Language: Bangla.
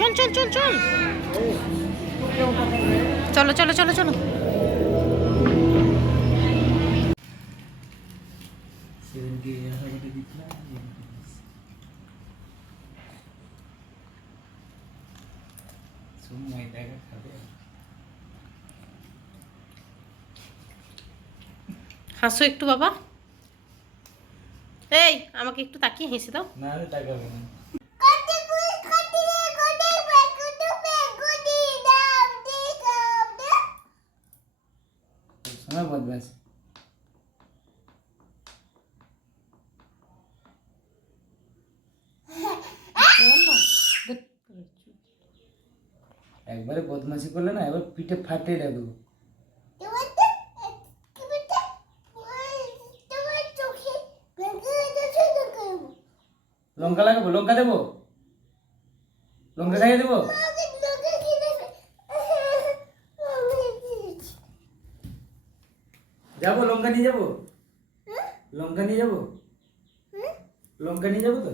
চল চল চল চল, চলো চলো চলো চলো। হাসো একটু বাবা। এই আমাকে একটু তাকিয়ে হেসে দাও। না রে তাকাবে না। শোনা বদমাস। একবারে বদমাশি করলে না, এবার পিঠে ফাটিয়ে দেবো। লঙ্কা লাগাবো, লঙ্কা দেবো, লঙ্কা খাইয়ে দেবো। যাবো লঙ্কা নিয়ে যাবো, লঙ্কা নিয়ে যাবো, লঙ্কা নিয়ে যাবো তো।